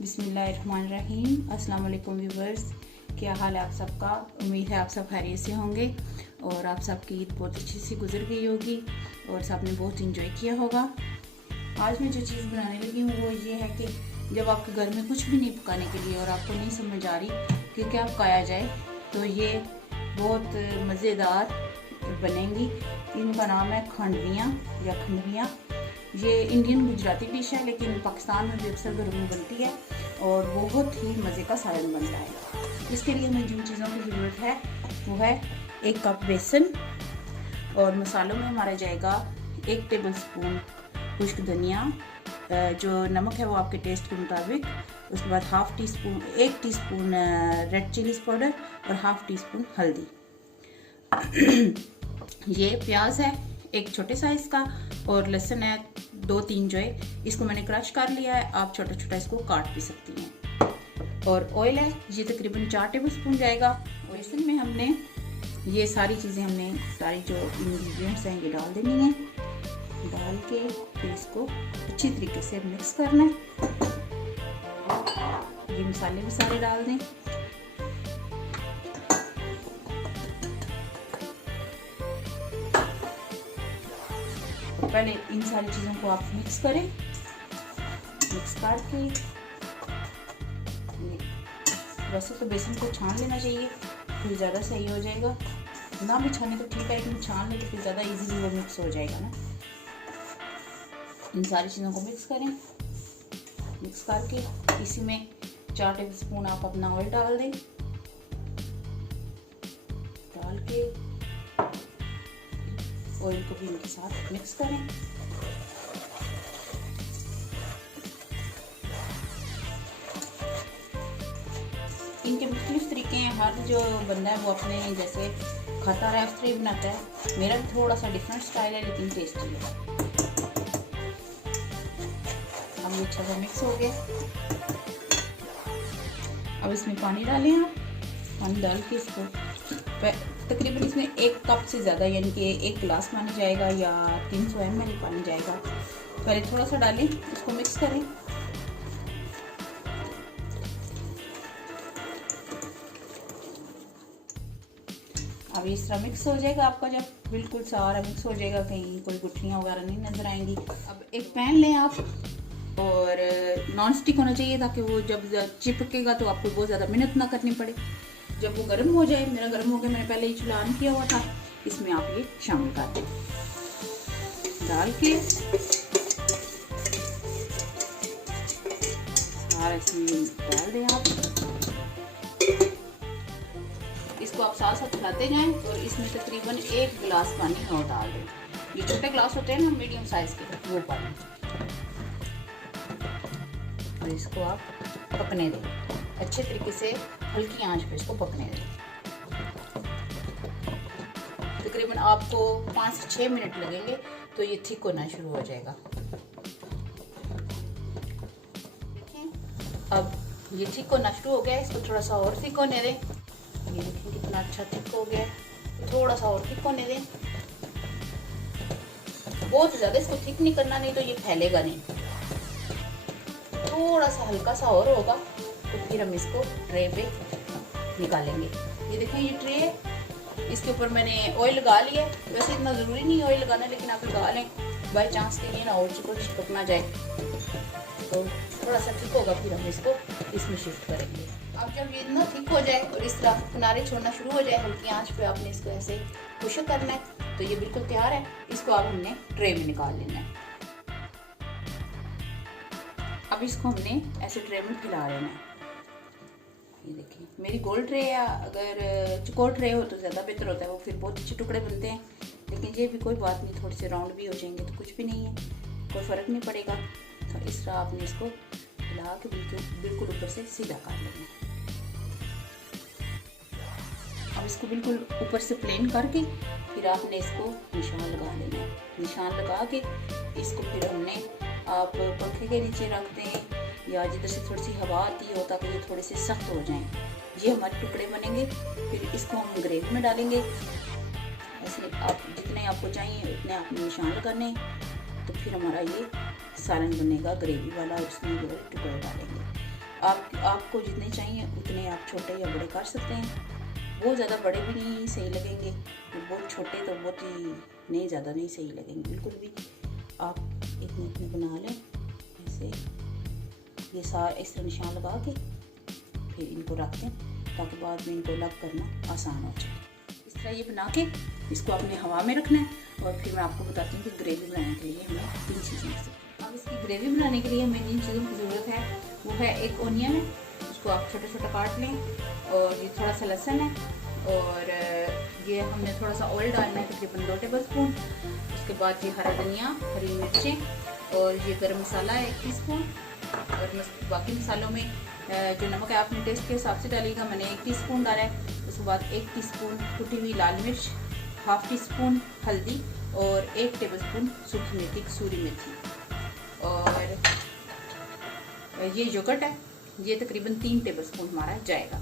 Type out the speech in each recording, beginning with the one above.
बिस्मिल्लाहिर्रहमानिर्रहीम। अस्सलाम वालेकुम व्यूवर्स, क्या हाल है आप सबका। उम्मीद है आप सब खैरियत से होंगे और आप सबकी ईद बहुत अच्छी सी गुजर गई होगी और सबने बहुत इंजॉय किया होगा। आज मैं जो चीज़ बनाने लगी हूँ वो ये है कि जब आपके घर में कुछ भी नहीं पकाने के लिए और आपको नहीं समझ आ रही कि क्या पकाया जाए तो ये बहुत मज़ेदार बनेंगी। इनका नाम है खांडवियाँ या खंडवियाँ। ये इंडियन गुजराती डिश है लेकिन पाकिस्तान में भी अक्सर घरों में बनती है और बहुत ही मज़े का सालन बनता है। इसके लिए हमें जिन चीज़ों की ज़रूरत है वो है 1 कप बेसन और मसालों में हमारा जाएगा 1 टेबलस्पून खुश्क धनिया, जो नमक है वो आपके टेस्ट के मुताबिक। उसके बाद 1 टीस्पून रेड चिलीज पाउडर और 1/2 टीस्पून हल्दी। ये प्याज है 1 छोटे साइज़ का और लहसुन है 2-3 जो है। इसको मैंने क्रश कर लिया है, आप छोटा छोटा इसको काट भी सकती हैं। और ऑयल है ये तकरीबन 4 टेबलस्पून जाएगा। और इसमें में हमने ये सारी चीज़ें सारी जो इंग्रेडिएंट्स हैं ये डाल देनी है। डाल के फिर इसको अच्छी तरीके से मिक्स करना है। ये मसाले भी सारे डाल दें। पहले इन सारी चीज़ों को आप मिक्स करें। मिक्स करके वैसे तो बेसन को छान लेना चाहिए, फिर ज़्यादा सही हो जाएगा। ना भी छाने तो ठीक है लेकिन छान ले तो फिर ज़्यादा इजीली वो मिक्स हो जाएगा ना। इन सारी चीज़ों को मिक्स करें। मिक्स करके इसी में 4 टेबलस्पून आप अपना ऑयल डाल दें। डाल के ऑयल को भी इनके साथ मिक्स करें। इनके मुख्तलिफ तरीके हैं, हर जो बंदा है वो अपने जैसे खाता है उस तरह बनाता है। मेरा भी थोड़ा सा डिफरेंट स्टाइल है लेकिन टेस्टी है। अब ये अच्छा सा मिक्स हो गया। अब इसमें पानी डालें आप। पानी डाल के इसको तकरीबन इसमें 1 कप से ज़्यादा यानी कि 1 गिलास पानी जाएगा या 300 ml पानी जाएगा। पहले थोड़ा सा डालें, इसको मिक्स करें। अब इस तरह मिक्स हो जाएगा आपका, जब बिल्कुल सारा मिक्स हो जाएगा, कहीं कोई गुठलियाँ वगैरह नहीं नज़र आएंगी। अब एक पैन लें आप और नॉन स्टिक होना चाहिए ताकि वो जब चिपकेगा तो आपको बहुत ज़्यादा मेहनत ना करनी पड़े। जब वो गर्म हो जाए, मेरा गर्म हो गया, मैंने पहले ही चूल्हा ऑन किया हुआ था, इसमें आप ये शामिल कर दें। डाल के सारा इसमें डाल दें आप। इसको आप साथ साथ चलाते जाएं और इसमें तकरीबन 1 गिलास पानी और डाल दें। ये छोटे गिलास होते हैं ना मीडियम साइज के, वो पानी। और इसको आप पकने दें अच्छे तरीके से, हल्की आंच पे इसको पकने दें। तकरीबन आपको 5 से 6 मिनट लगेंगे तो ये थिक होना शुरू हो जाएगा। देखें अब ये थिक होना शुरू हो गया, इसको थोड़ा सा और थिक होने दें। ये देखें कितना अच्छा थिक हो गया, थोड़ा सा और थिक होने दें। बहुत ज़्यादा इसको थिक नहीं करना, नहीं तो ये फैलेगा नहीं। थोड़ा सा हल्का सा और होगा तो फिर हम इसको ट्रे पे निकालेंगे। ये देखिए ये ट्रे है, इसके ऊपर मैंने ऑयल लगा लिया है। वैसे इतना ज़रूरी नहीं ऑयल लगाना लेकिन आप लगा लें बाई चांस के लिए ना, और कुछ चिपक ना जाए। तो थोड़ा सा ठीक होगा, फिर हम इसको इसमें शिफ्ट करेंगे। अब जब ये इतना ठीक हो जाए और इस तरह किनारे छोड़ना शुरू हो जाए, हल्की आंच पे आपने इसको ऐसे पुश करना है तो ये बिल्कुल तैयार है। इसको अब हमने ट्रे में निकाल लेना है। अब इसको हमने ऐसे ट्रे में फैला लेना है। ये देखिए मेरी गोल ट्रे है, अगर चौकोर ट्रे हो तो ज़्यादा बेहतर होता है, वो फिर बहुत अच्छे टुकड़े बनते हैं। लेकिन ये भी कोई बात नहीं, थोड़े से राउंड भी हो जाएंगे तो कुछ भी नहीं है, कोई फ़र्क नहीं पड़ेगा। तो इस तरह आपने इसको फैला के बिल्कुल ऊपर से सीधा कर लेना है। अब इसको बिल्कुल ऊपर से प्लेन करके फिर आपने इसको निशान लगा लेना है। निशान लगा के इसको फिर हमने आप पंखे के नीचे रख दें या जिधर से थोड़ी सी हवा आती हो ताकि ये थोड़े से सख्त हो जाएं। ये हमारे टुकड़े बनेंगे। फिर इसको हम ग्रेट में डालेंगे। ऐसे आप जितने आपको चाहिए उतने आपने निशान लगाने, तो फिर हमारा ये सालन बनेगा ग्रेवी वाला और उसमें जो टुकड़े डालेंगे। आपको जितने चाहिए उतने आप छोटे या बड़े कर सकते हैं। बहुत ज़्यादा बड़े भी नहीं सही लगेंगे, बहुत छोटे तो बहुत ही नहीं, ज़्यादा नहीं सही लगेंगे बिल्कुल भी। आप इतने इतने बना लें ऐसे, ये इस तरह निशान लगा के फिर इनको रख दें ताकि बाद में इनको अलग करना आसान हो जाए। इस तरह ये बना के इसको अपने हवा में रखना है। और फिर मैं आपको बताती हूँ कि ग्रेवी बनाने के लिए हमें 3 चीज़ें लगती। अब इसकी ग्रेवी बनाने के लिए हमें जिन चीज़ों की ज़रूरत है वो है एक ओनियन है, उसको आप छोटा छोटा काट लें, और ये थोड़ा सा लहसुन है, और ये हमने थोड़ा सा ऑयल डालना है तकरीबन 2 टेबलस्पून। उसके बाद ये हरा धनिया, हरी मिर्चें, और ये गरम मसाला है 1 टीस्पून। और बाकी मसालों में जो नमक है आपने टेस्ट के हिसाब से डालिएगा, मैंने 1 टीस्पून डाला है। उसके बाद 1 टीस्पून कुटी हुई लाल मिर्च, हाफ टीस्पून हल्दी, और 1 टेबलस्पून सूखी मेथी, कसूरी मेथी। और ये योगर्ट है, ये तकरीबन 3 टेबलस्पून हमारा जाएगा।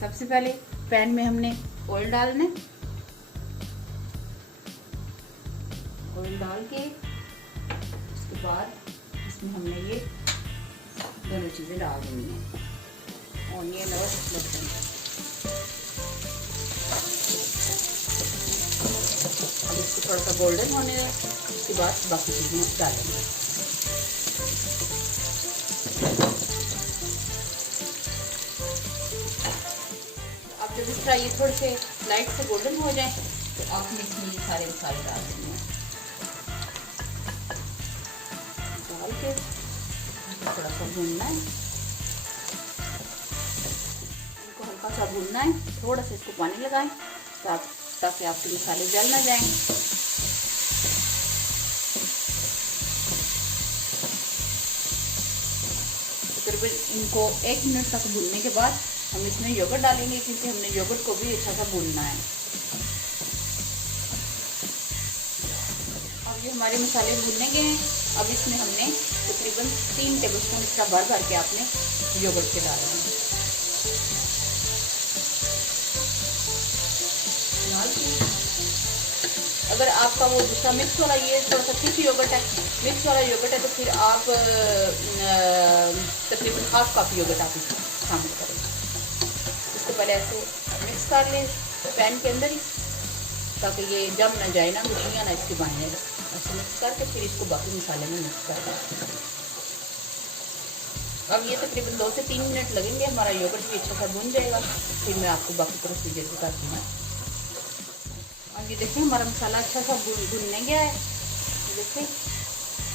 सबसे पहले पैन में हमने ऑयल डालना है। ऑयल डाल के उसके बाद इसमें हमने ये दोनों चीज़ें डाल देनी है, ऑनियन और लहसुन। अब इसको थोड़ा सा गोल्डन होने दें, उसके बाद बाकी चीज़ें डालेंगे। अब जब इस तरह ये थोड़े से लाइट से गोल्डन हो जाए तो आपने इसमें ये सारे मसाले डाल देने हैं। डाल के थोड़ा सा भूनना है, इनको हल्का सा भूनना है। थोड़ा सा इसको पानी लगाएं ताकि आपके मसाले जल ना जाएं। तकरीबन इनको 1 मिनट तक भूनने के बाद हम इसमें योगर्ट डालेंगे, क्योंकि हमने योगर्ट को भी अच्छा सा भूनना है। अब ये हमारे मसाले भूनने के हैं। अब इसमें हमने तकरीबन 3 टेबलस्पून इसका भर भर के आपने योगर्ट के डालना है। अगर आपका वो दूसरा मिक्स वाला, ये थोड़ा सा थिक योगर्ट है, मिक्स वाला योगर्ट है, तो फिर आप तकरीबन हाफ कप योगर्ट आप इसमें शामिल करें। इसको पहले ऐसे मिक्स कर लें पैन के अंदर ही, ताकि ये जम ना जाए ना, गुठलियाँ ना इसके बाहर। ऐसे मिक्स करके फिर इसको बाकी मसाले में मिक्स कर दें। अब ये तकरीबन 2 से 3 मिनट लगेंगे, हमारा योगर्ट भी अच्छा सा भून जाएगा। फिर मैं आपको बाकी प्रोसीजर बताती हूँ। अब ये देखिए हमारा मसाला अच्छा सा भुनने गया है। देखिए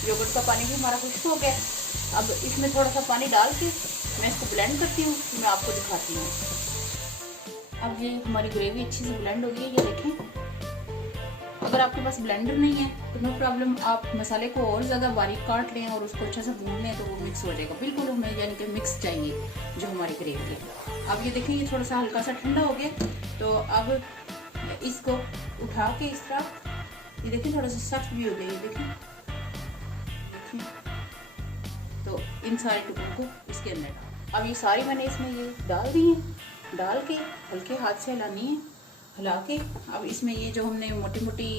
योगर्ट का पानी भी हमारा खुश्क हो गया। अब इसमें थोड़ा सा पानी डाल के मैं इसको ब्लेंड करती हूँ, फिर मैं आपको दिखाती हूँ। अब ये हमारी ग्रेवी अच्छी से ब्लेंड हो गई है, ये देखें। अगर आपके पास ब्लेंडर नहीं है तो नो प्रॉब्लम, आप मसाले को और ज़्यादा बारीक काट लें और उसको अच्छा से भून लें, तो वो मिक्स हो जाएगा। बिल्कुल हमें यानी कि मिक्स चाहिए जो हमारी ग्रेवी है। अब ये देखें ये थोड़ा सा हल्का सा ठंडा हो गया, तो अब इसको उठा के इस तरह, ये देखिए थोड़ा सा सख्त भी हो गया, ये देखिए। तो इन सारे टुकड़ों को इसके अंदर, अब ये सारी मैंने इसमें ये डाल दी है। डाल के हल्के हाथ से हिलानी है, हिला के अब इसमें ये जो हमने मोटी मोटी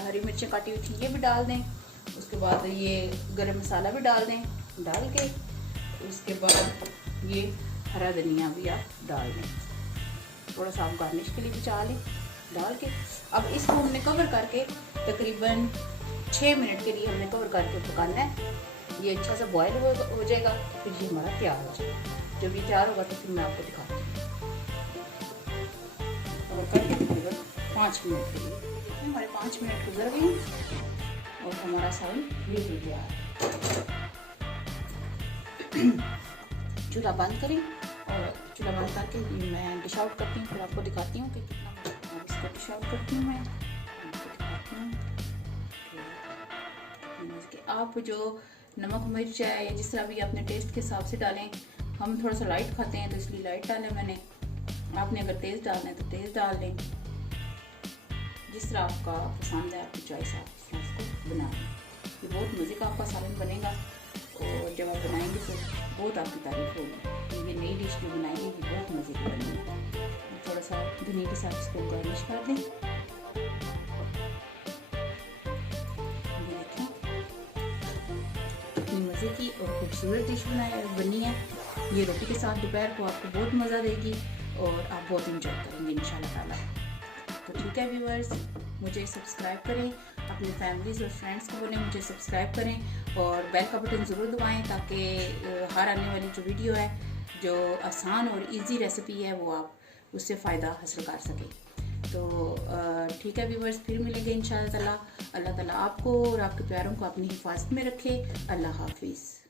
हरी मिर्चें काटी हुई थी ये भी डाल दें। उसके बाद ये गरम मसाला भी डाल दें। डाल के उसके बाद ये हरा धनिया भी आप डाल दें, थोड़ा सा आप गार्निश के लिए भी चाह लें। डाल के अब इसको हमने कवर करके तकरीबन 6 मिनट के लिए हमने कवर करके पकाना है। ये अच्छा सा बॉयल हो जाएगा, फिर ये हमारा तैयार हो जाएगा। जब ये तैयार होगा तो फिर मैं आपको दिखाती हूँ। कवर करके तकरीबन 5 मिनट के लिए, देखिए हमारे 5 मिनट गुजर गए और हमारा सालन बिल्कुल तैयार है। चूल्हा बंद करें और चूल्हा बंद करके मैं डिश आउट करती हूँ, फिर आपको दिखाती हूँ कि कितना इसको डिश आउट करती हूँ। मैं आप जो नमक मिर्च है या जिस तरह भी अपने टेस्ट के हिसाब से डालें। हम थोड़ा सा लाइट खाते हैं तो इसलिए लाइट डालें मैंने। आपने अगर तेज़ डालना है तो तेज़ डाल दें, जिस तरह आपका पसंद है, आपकी चॉइस है, आप उसको बना लें। ये बहुत मज़े का आपका सालन बनेगा और जब आप बनाएंगे तो बहुत आपकी तारीफ होगी। ये नई डिश जो बनाएंगे ये बहुत मज़े की बनेगी। थोड़ा सा धनिया के साथ इसको गार्निश कर दें। ये देखें कितनी मज़े की और खूबसूरत डिश बनी है। ये रोटी के साथ दोपहर को आपको बहुत मज़ा देगी और आप बहुत इंजॉय करेंगे इंशाल्लाह ताला। तो ठीक है व्यूअर्स, मुझे सब्सक्राइब करें, अपनी फैमिलीज़ और फ्रेंड्स को बोलें मुझे सब्सक्राइब करें और बेल का बटन ज़रूर दबाएं ताकि हर आने वाली जो वीडियो है, जो आसान और इजी रेसिपी है, वो आप उससे फ़ायदा हासिल कर सकें। तो ठीक है व्यूअर्स, फिर मिलेंगे इंशाल्लाह ताला। अल्लाह ताला आपको और आपके प्यारों को अपनी हिफाजत में रखे। अल्लाह हाफिज़।